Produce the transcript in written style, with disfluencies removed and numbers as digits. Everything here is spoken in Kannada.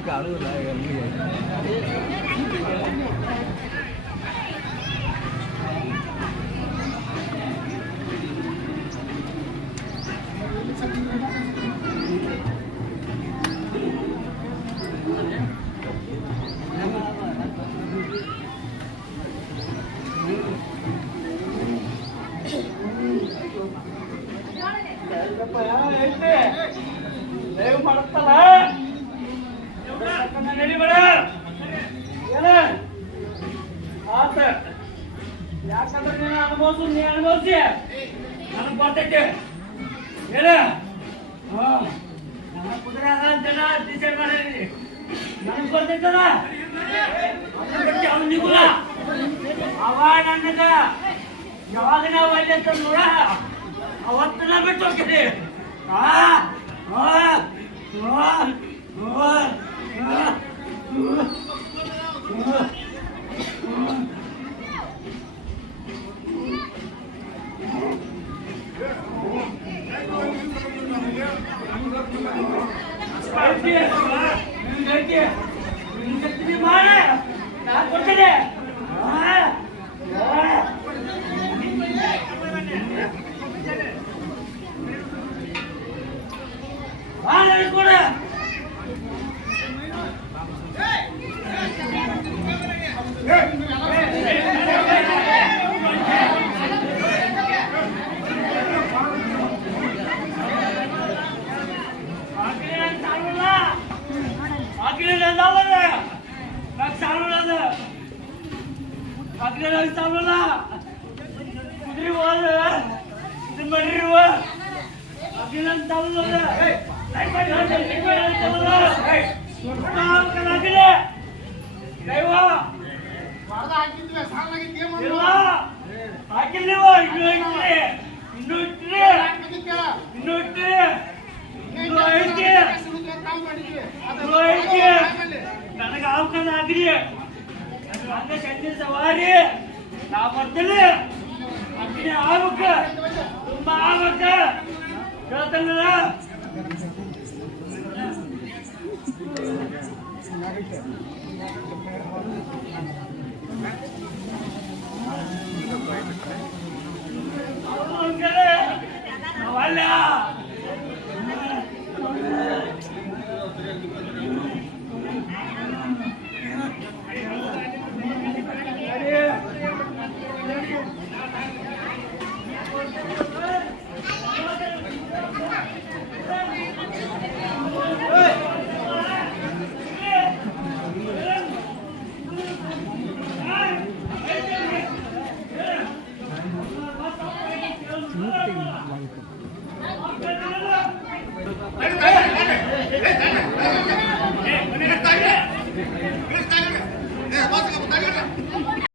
ಕಾಣುವುದಿಲ್ಲ ಯಾಕಂದ್ರೆ ನೀನು ಅನುಭವಿಸಿ ನನಗೆ ಬರ್ತೈತೆ ಹೇಳ ನನ್ನ ಕುದುರೆ ಜನ ಡಿಸೈಡ್ ಮಾಡಿ ನನಗೆ ಬರ್ತೈತದ ಅವನಿಗುಲ ಅವ ನನಗ ಯಾವಾಗ ನಾವು ಅಲ್ಲಿ ಅಂತ ನೋಡ ಅವತ್ತನ್ನ ಬಿಟ್ಟು ಹೋಗ್ತೀನಿ ಮಾಡಿ ನಾ ಕೊಡ್ತೇನೆ ಕೂಡ ನನಗೆ ಅವಕಾಶ ಆಗ್ರಿ ನನ್ನ ಶಕ್ತಿ ಸವಾರಿ ನಾ ಬರ್ತೀನಿ ಅಗ್ನಿ ಆಗ್ಬೇಕ ತುಂಬಾ ಆಗ್ಬೇಕ ಹೇಳ್ತಾನಲ್ಲ ಅವಲ್ಲ